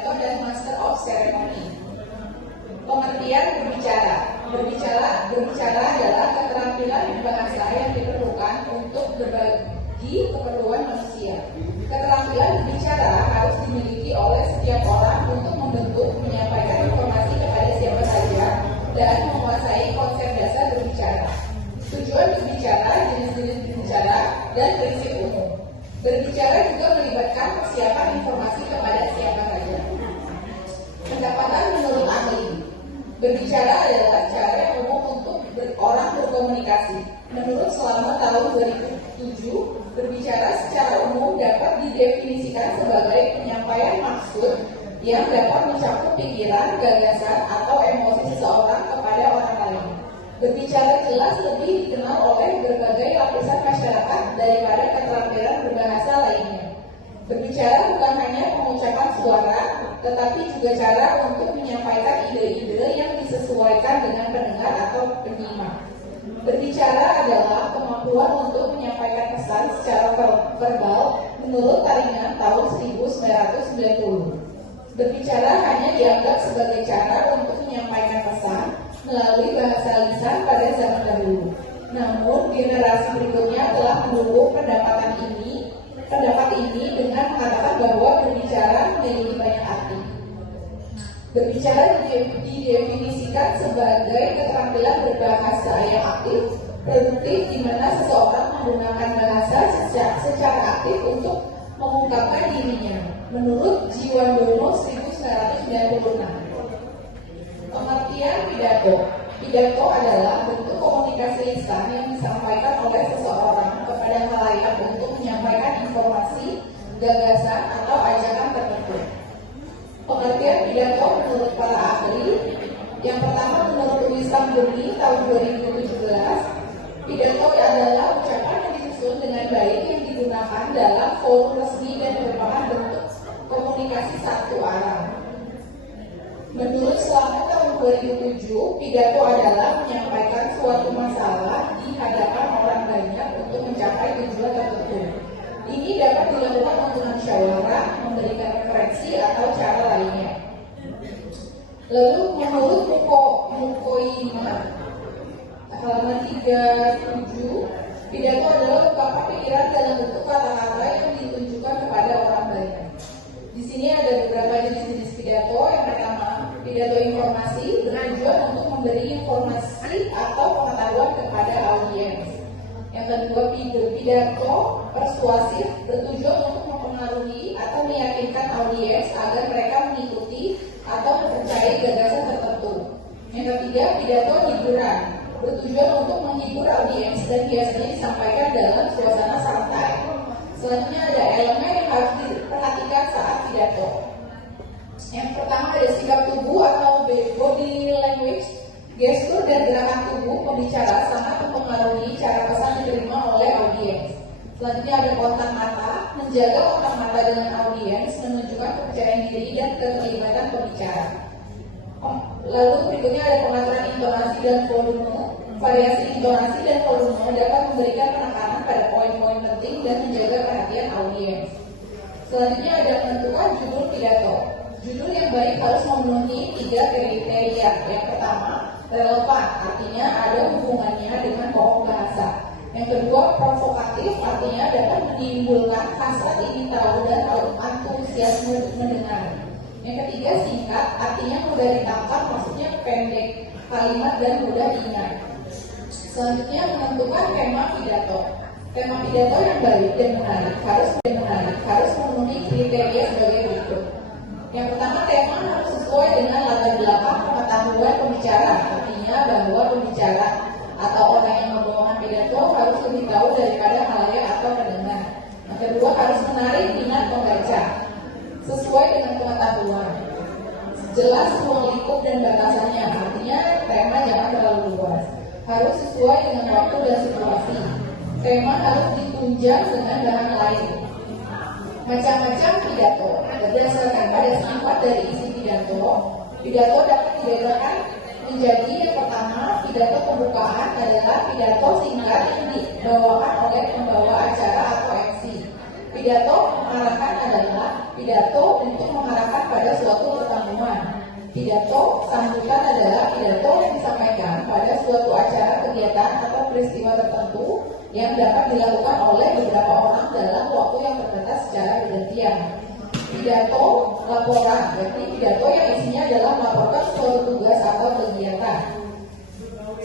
pidato, dan Master of Ceremony. Pengertian berbicara. Berbicara adalah keterampilan berbahasa yang diperlukan untuk berbagi keperluan manusia. Keterampilan berbicara harus dimiliki oleh setiap orang untuk membentuk, menyampaikan informasi kepada siapa saja, dan menguasai konsep dasar berbicara. Tujuan berbicara, jenis-jenis berbicara, dan prinsip umum. Berbicara juga melibatkan persiapan informasi kepada siapa saja. Pendapatan menurut ahli. Berbicara adalah cara yang umum untuk orang berkomunikasi. Menurut Selama tahun 2007, berbicara secara umum dapat didefinisikan sebagai penyampaian maksud yang dapat mencakup pikiran, gagasan, atau emosi seseorang kepada orang lain. Berbicara jelas lebih dikenal oleh berbagai lapisan masyarakat daripada keterampilan berbahasa lainnya. Berbicara bukan hanya pengucapan suara, tetapi juga cara untuk menyampaikan ide-ide yang disesuaikan dengan pendengar atau penyimak. Berbicara adalah kemampuan untuk menyampaikan pesan secara verbal menurut Taringan tahun 1990. Berbicara hanya dianggap sebagai cara untuk menyampaikan pesan melalui bahasa lisan pada zaman dahulu. Namun, generasi berikutnya telah mendukung pendapat ini dengan mengatakan bahwa berbicara memiliki banyak arti. Berbicara didefinisikan sebagai keterampilan berbahasa yang aktif, produktif, di mana seseorang menggunakan bahasa secara aktif untuk mengungkapkan dirinya. Menurut Jiwandono 1996. Pengertian pidato. Pidato adalah bentuk komunikasi lisan yang disampaikan oleh seseorang kepada khalayak untuk menyampaikan informasi, gagasan, atau ajakan tertentu. Pengertian pidato menurut para ahli. Yang pertama, menurut Wisam Murni tahun 2017, pidato adalah ucapan yang disusun dengan baik yang digunakan dalam forum resmi dan merupakan bentuk komunikasi satu arah. Menurut Selama tahun 2007, pidato adalah menyampaikan suatu masalah di hadapan orang banyak untuk mencapai tujuan tertentu. Ini dapat dilakukan untuk musyawarah, memberikan referensi, atau cara lainnya. Lalu menurut Mukoima halaman 37, pidato adalah ungkapan pikiran dalam bentuk kata-kata yang ditunjukkan kepada orang banyak. Di sini ada beberapa jenis-jenis pidato. Yang pertama, pidato informasi bertujuan untuk memberi informasi atau pengetahuan kepada audiens. Yang kedua, pidato persuasif bertujuan untuk mempengaruhi atau meyakinkan audiens agar mereka mengikuti atau mempercayai gagasan tertentu. Yang ketiga, pidato hiburan bertujuan untuk menghibur audiens dan biasanya disampaikan dalam suasana santai. Selanjutnya ada elemen yang harus diperhatikan saat pidato. Yang pertama ada sikap tubuh atau body language. Gestur dan gerakan tubuh pembicara sangat mempengaruhi cara pesan diterima oleh audiens. Selanjutnya ada kontak mata. Menjaga kontak mata dengan audiens menunjukkan kepercayaan diri dan keterlibatan pembicara. Lalu berikutnya ada pengaturan intonasi dan volume. Variasi intonasi dan volume dapat memberikan penekanan pada poin-poin penting dan menjaga perhatian audiens. Selanjutnya ada menentukan judul pidato. Judul yang baik harus memenuhi 3 kriteria. Yang pertama, relevan, artinya ada hubungannya dengan pokok bahasa. Yang kedua, provokatif, artinya dapat menimbulkan hasrat ingin tahu dan antusiasme mendengar. Yang ketiga, singkat, artinya mudah ditangkap, maksudnya pendek kalimat dan mudah diingat. Selanjutnya, menentukan tema pidato. Tema pidato yang baik dan menarik harus memenuhi kriteria sebagai berikut. Yang pertama, tema harus sesuai dengan latar belakang pengetahuan pembicara, artinya bahwa pembicara atau orang yang membawakan pidato harus lebih tahu daripada khalayak atau pendengar. Yang kedua, harus menarik minat pembaca sesuai dengan pengetahuan. Jelas ruang lingkup dan batasannya, artinya tema jangan terlalu luas. Harus sesuai dengan waktu dan situasi. Tema harus ditunjang dengan bahan lain. Macam-macam pidato. Berdasarkan pada sifat dari isi pidato dapat dibedakan menjadi yang pertama, pidato pembukaan adalah pidato singkat yang dibawakan oleh pembawa acara atau MC. Pidato pengarahan adalah pidato untuk mengarahkan pada suatu Pidato sambutan adalah pidato yang disampaikan pada suatu acara, kegiatan, atau peristiwa tertentu yang dapat dilakukan oleh beberapa orang dalam waktu yang terbatas secara bergantian. Pidato laporan, berarti pidato yang isinya adalah melaporkan suatu tugas atau kegiatan.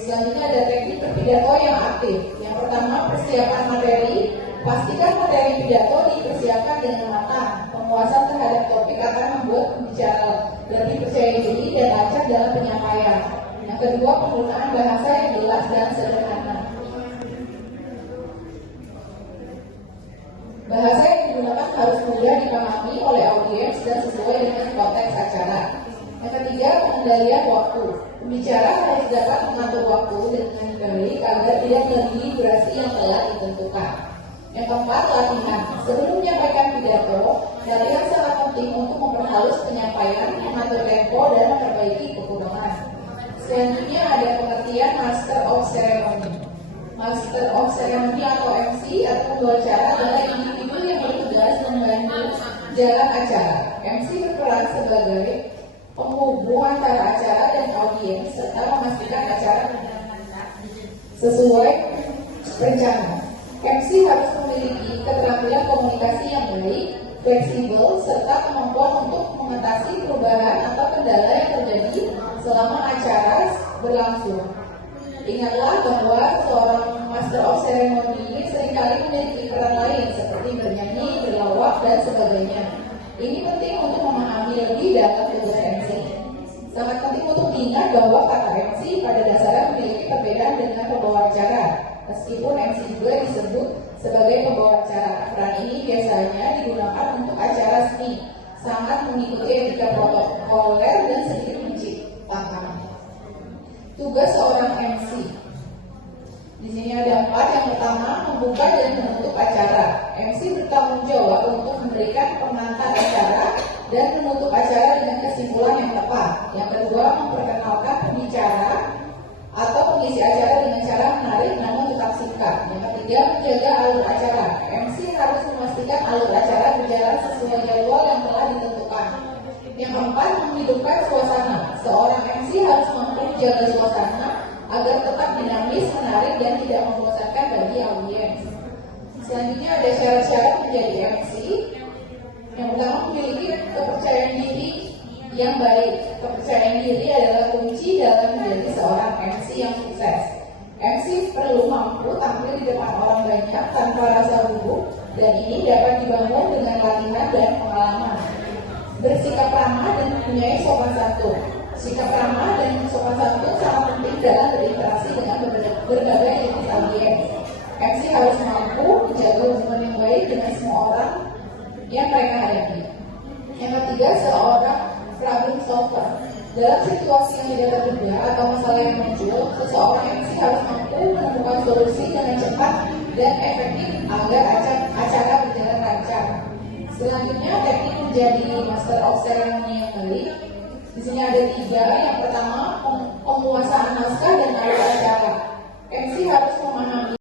Selanjutnya ada teknik berpidato yang aktif. Yang pertama, persiapan materi. Pastikan materi pidato dipersiapkan dengan matang. Penguasaan terhadap topik akan membuat pembicara lebih percaya diri dan lancar dalam penyampaian. Yang kedua, penggunaan bahasa yang jelas dan sederhana. Bahasa yang digunakan harus mudah dipahami oleh audiens dan sesuai dengan konteks acara. Yang ketiga, pengendalian waktu. Pembicara harus dapat mengatur waktu dengan baik agar tidak melebihi durasi yang telah ditentukan. Yang keempat, latihan. Sebelum menyampaikan pidato, latihan sangat penting untuk memperhalus penyampaian, mengatur tempo, dan memperbaiki kekurangan. Selanjutnya ada pengertian Master of Ceremony. Master of Ceremony atau MC atau pembawa acara adalah individu yang bertugas membantu jalan acara. MC berperan sebagai penghubung antara acara dan audiens serta memastikan acara sesuai rencana. MC harus memiliki keterampilan komunikasi yang baik, fleksibel, serta kemampuan untuk mengatasi perubahan atau kendala yang terjadi selama acara berlangsung. Ingatlah bahwa seorang Master of Ceremony ini seringkali memiliki peran lain seperti bernyanyi, berlawak, dan sebagainya. Ini penting untuk memahami lebih dalam tugas MC. Sangat penting untuk diingat bahwa kata MC pada dasarnya memiliki perbedaan dengan pembawa acara. Meskipun MC juga disebut sebagai pembawa acara, peran ini biasanya digunakan untuk acara seni, sangat mengikuti etika protokoler dan sedikit menciptakan. Tugas seorang MC. Di sini ada 4. Yang pertama, membuka dan menutup acara. MC bertanggung jawab untuk memberikan pengantar acara dan menutup acara dengan kesimpulan yang tepat. Yang kedua, memperkenalkan pembicara atau pengisi acara dengan cara menarik namun tetap singkat. Yang ketiga, menjaga alur acara. MC harus memastikan alur acara berjalan sesuai jadwal yang telah ditentukan. Yang keempat, menghidupkan suasana. Seorang MC harus mampu menjaga suasana agar tetap dinamis, menarik, dan tidak membosankan bagi audiens. Selanjutnya ada syarat-syarat menjadi MC. Yang pertama, memiliki kepercayaan diri yang baik. Kepercayaan diri adalah kunci dalam menjadi seorang MC yang sukses. MC perlu mampu tampil di depan orang banyak tanpa rasa gugup, dan ini dapat dibangun dengan latihan dan pengalaman. Bersikap ramah dan mempunyai sopan santun. Sikap ramah dan sopan santun sangat penting dalam berinteraksi dengan berbagai jenis audiens. MC harus mampu menjaga hubungan yang baik dengan semua orang yang mereka hadapi. Yang ketiga, seorang problem solver. Dalam situasi yang tidak terduga atau masalah yang muncul, seseorang MC harus mampu menemukan solusi dengan cepat dan efektif agar acara berjalan lancar. Selanjutnya, teknik menjadi Master of Ceremony yang baik. Di sini ada 3. Yang pertama, penguasaan naskah dan alur acara. MC harus memahami